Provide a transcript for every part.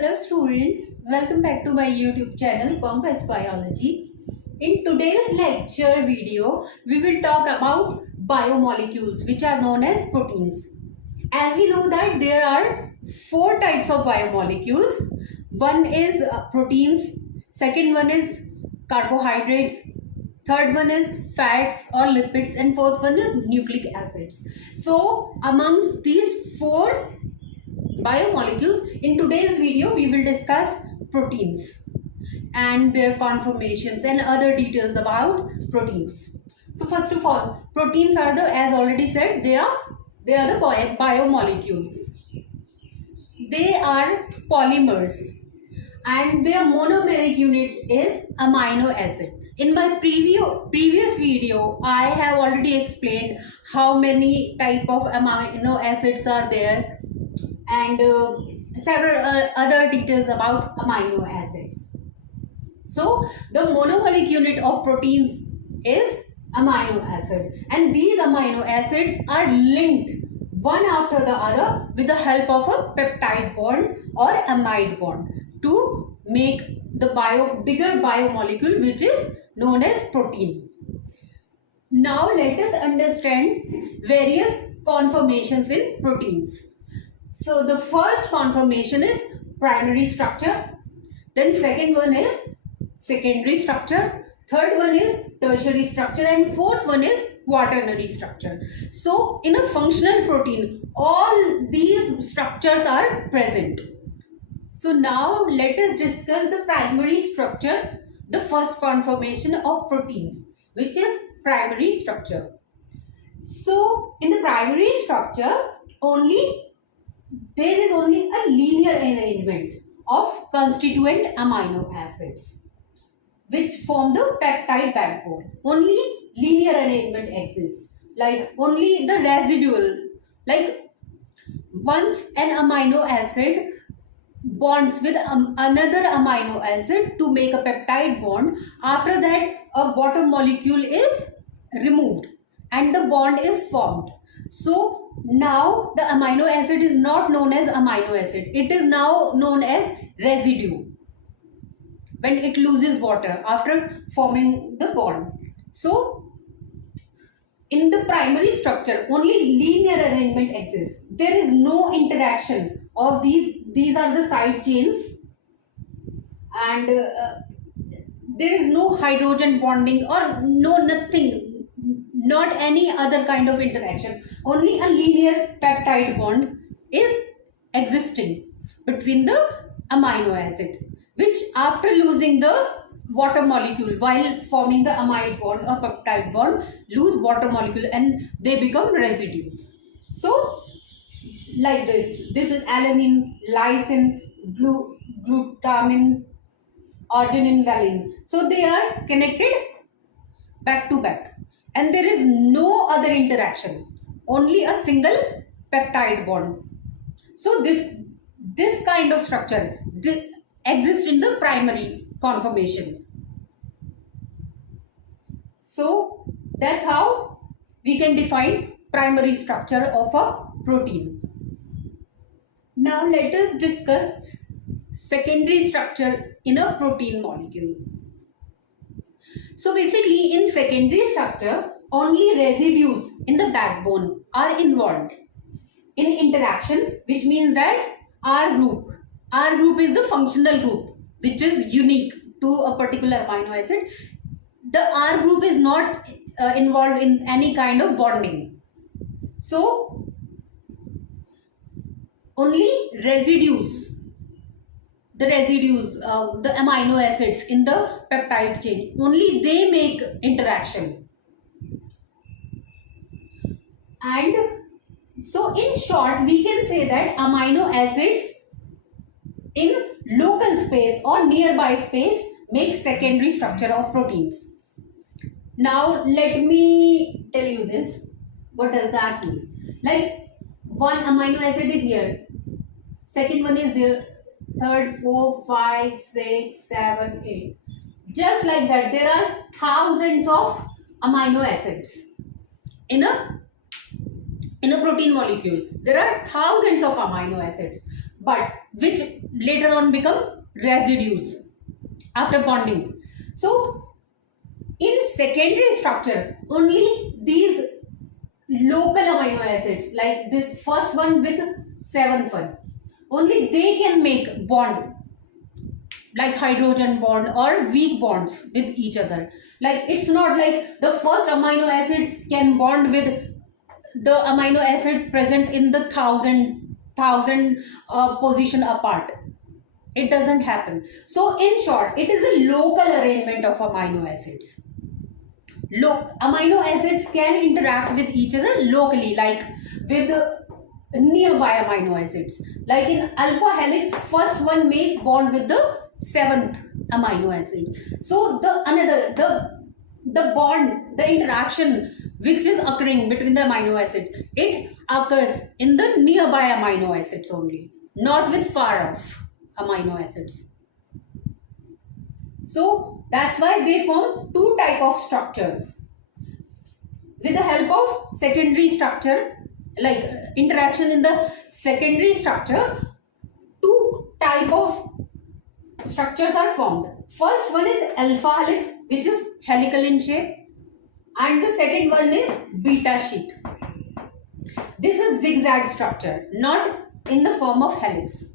Hello students, welcome back to my YouTube channel Compass Biology. In today's lecture video, we will talk about biomolecules which are known as proteins. As we know that there are four types of biomolecules. One is proteins, second one is carbohydrates, third one is fats or lipids, and fourth one is nucleic acids. So amongst these four biomolecules, in today's video we will discuss proteins and their conformations and other details about proteins. So first of all, proteins are the, as already said, they are the biomolecules. They are polymers and their monomeric unit is amino acid. In my previous video, I have already explained how many type of amino acids are there and several other details about amino acids. So the monomeric unit of proteins is amino acid, and these amino acids are linked one after the other with the help of a peptide bond or amide bond to make the bigger biomolecule which is known as protein. Now let us understand various conformations in proteins. So the first conformation is primary structure, then second one is secondary structure, third one is tertiary structure, and fourth one is quaternary structure. So in a functional protein, all these structures are present. So now let us discuss the primary structure, the first conformation of proteins, which is primary structure. So in the primary structure, there is only a linear arrangement of constituent amino acids which form the peptide backbone. Only linear arrangement exists, like only the residual, like once an amino acid bonds with another amino acid to make a peptide bond, after that a water molecule is removed and the bond is formed. So now the amino acid is not known as amino acid, it is now known as residue when it loses water after forming the bond. So in the primary structure, only linear arrangement exists. There is no interaction of these are the side chains, and there is no hydrogen bonding or nothing, not any other kind of interaction. Only a linear peptide bond is existing between the amino acids, which after losing the water molecule while forming the amide bond or peptide bond lose water molecule and they become residues. So like this is alanine, lysine, glutamine, arginine, valine. So they are connected back to back and there is no other interaction, only a single peptide bond. So this kind of structure exists in the primary conformation. So that's how we can define primary structure of a protein. Now let us discuss secondary structure in a protein molecule. So basically in secondary structure, only residues in the backbone are involved in interaction, which means that R group is the functional group which is unique to a particular amino acid. The R group is not involved in any kind of bonding. So only residues, the amino acids in the peptide chain, only they make interaction. And so in short, we can say that amino acids in local space or nearby space make secondary structure of proteins. Now let me tell you this. What does that mean? Like one amino acid is here, second one is there, third, 4, 5, 6, 7, 8. Just like that, there are thousands of amino acids in a protein molecule. There are thousands of amino acids. but which later on become residues after bonding. So in secondary structure, only these local amino acids, like the first one with seventh one, only they can make bond, like hydrogen bond or weak bonds with each other. Like it's not like the first amino acid can bond with the amino acid present in the thousand position apart. It doesn't happen. So in short, it is a local arrangement of amino acids. Amino acids can interact with each other locally, like with nearby amino acids. Like in alpha helix, first one makes bond with the seventh amino acid. So the bond, the interaction which is occurring between the amino acids, it occurs in the nearby amino acids only, not with far off amino acids. So that's why they form two type of structures. With the help of secondary structure, like interaction in the secondary structure, two type of structures are formed. First one is alpha helix, which is helical in shape, and the second one is beta sheet. This is zigzag structure, not in the form of helix.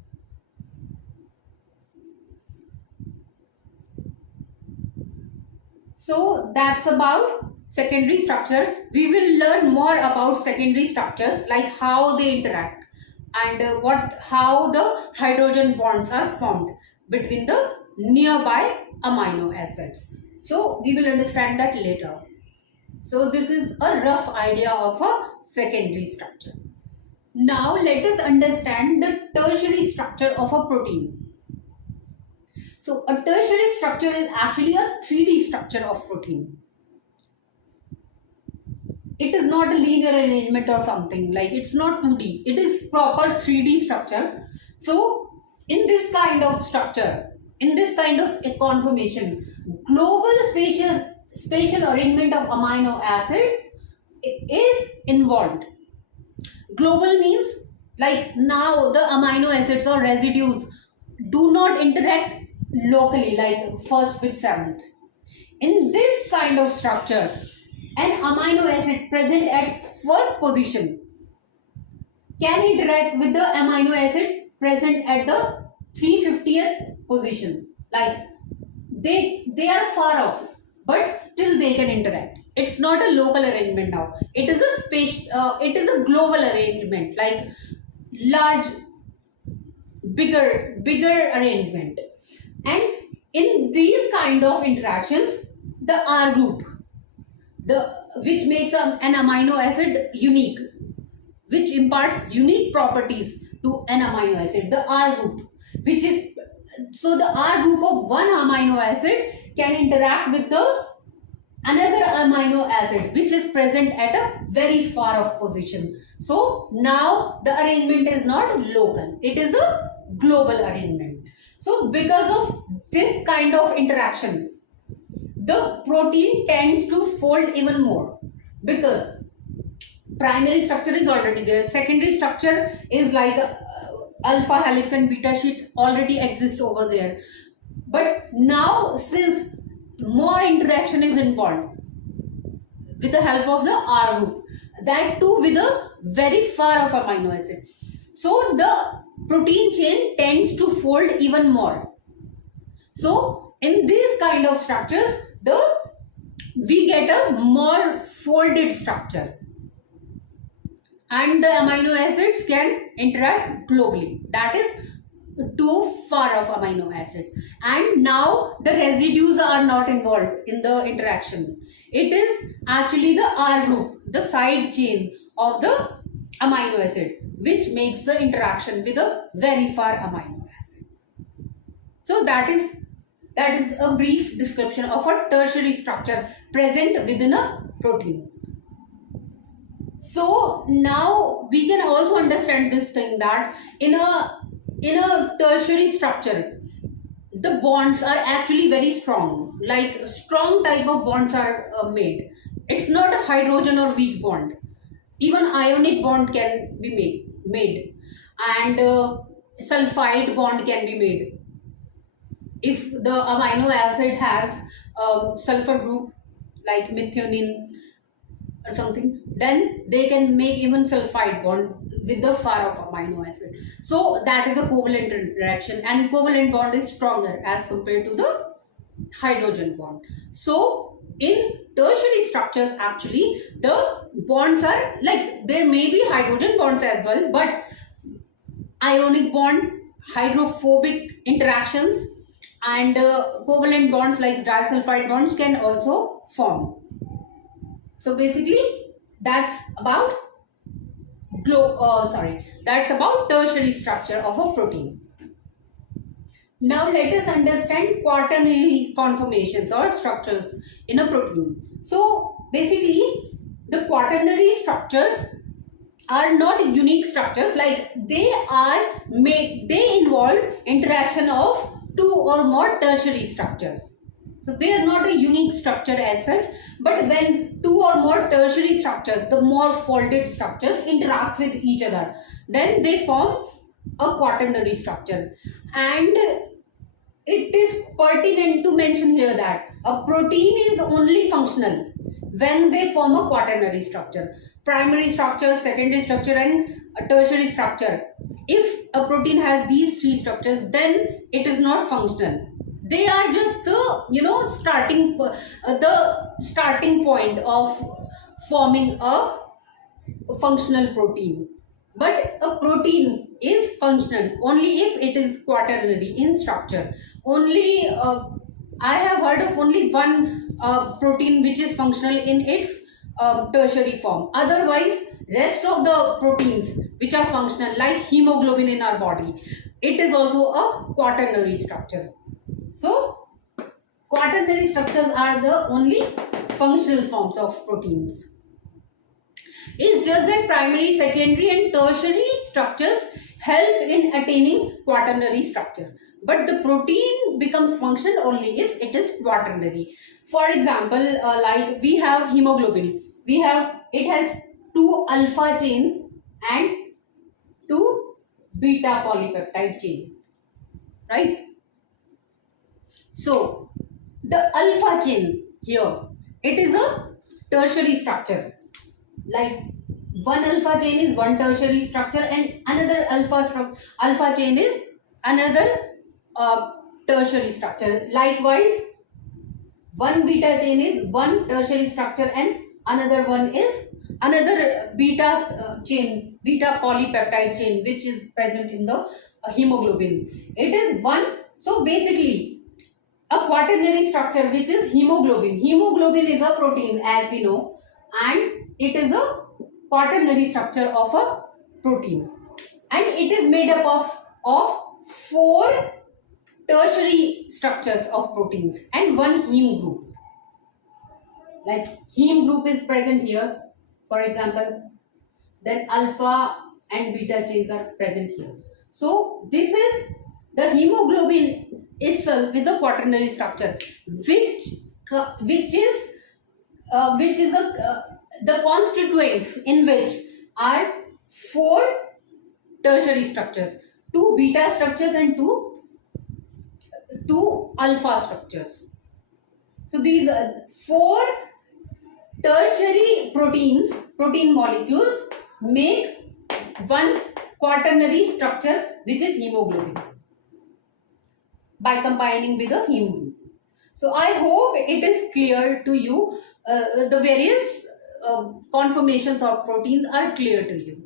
So that's about secondary structure. We will learn more about secondary structures, like how they interact and how the hydrogen bonds are formed between the nearby amino acids. So we will understand that later. So this is a rough idea of a secondary structure. Now let us understand the tertiary structure of a protein. So a tertiary structure is actually a 3D structure of protein. It is not a linear arrangement or something, like it's not 2D. It is proper 3D structure. So in this kind of structure, in this kind of a conformation, global spatial arrangement of amino acids is involved. Global means like now the amino acids or residues do not interact locally, like first with seventh. In this kind of structure, an amino acid present at first position can interact with the amino acid present at the 350th position. Like they are far off, but still they can interact. It's not a local arrangement now. It is a global arrangement, like large, bigger arrangement. And in these kind of interactions, the R group, which makes an amino acid unique, which imparts unique properties to an amino acid, the R group, which is, so the R group of one amino acid can interact with the another amino acid which is present at a very far off position. So now the arrangement is not local, it is a global arrangement. So because of this kind of interaction, the protein tends to fold even more, because primary structure is already there, secondary structure is like alpha helix and beta sheet already exist over there. But now since more interaction is involved with the help of the R group, that too with a very far off amino acid, so the protein chain tends to fold even more. So in these kind of structures, we get a more folded structure, and the amino acids can interact globally. That is too far off amino acids, and now the residues are not involved in the interaction. It is actually the R group, the side chain of the amino acid, which makes the interaction with a very far amino acid. So that is a brief description of a tertiary structure present within a protein. So now we can also understand this thing, that in a tertiary structure, the bonds are actually very strong, like strong type of bonds are made. It's not a hydrogen or weak bond. Even ionic bond can be made. And sulfide bond can be made. If the amino acid has sulfur group like methionine or something, then they can make even sulfide bond with the far of amino acid. So that is a covalent interaction, and covalent bond is stronger as compared to the hydrogen bond. So in tertiary structures, actually the bonds are like, there may be hydrogen bonds as well, but ionic bond, hydrophobic interactions, and covalent bonds like disulfide bonds can also form. So basically that's about that's about tertiary structure of a protein. Now let us understand quaternary conformations or structures in a protein. So basically the quaternary structures are not unique structures, like they involve interaction of two or more tertiary structures. So they are not a unique structure as such, but when two or more tertiary structures, the more folded structures, interact with each other, then they form a quaternary structure. And it is pertinent to mention here that a protein is only functional when they form a quaternary structure. Primary structure, secondary structure, and a tertiary structure. If a protein has these three structures, then it is not functional. They are just the starting point of forming a functional protein. But a protein is functional only if it is quaternary in structure. Only I have heard of only one protein which is functional in its tertiary form. Otherwise, rest of the proteins which are functional, like hemoglobin in our body, it is also a quaternary structure. So quaternary structures are the only functional forms of proteins. It's just that primary, secondary, and tertiary structures help in attaining quaternary structure. But the protein becomes functional only if it is quaternary. For example, like we have hemoglobin. It has two alpha chains and two beta polypeptide chain, right? So the alpha chain here, it is a tertiary structure. Like one alpha chain is one tertiary structure, and another alpha chain is another tertiary structure. Likewise, one beta chain is one tertiary structure, and another one is another beta chain, beta polypeptide chain, which is present in the hemoglobin. It is one. So basically a quaternary structure, which is hemoglobin. Hemoglobin is a protein, as we know, and it is a quaternary structure of a protein, and it is made up of four tertiary structures of proteins and one heme group. Like heme group is present here, for example, then alpha and beta chains are present here. So this is the hemoglobin itself is a quaternary structure, which is the constituents in which are four tertiary structures, two beta structures and two alpha structures. So these four tertiary protein molecules make one quaternary structure, which is hemoglobin, by combining with a heme group. So I hope it is clear to you. The various conformations of proteins are clear to you.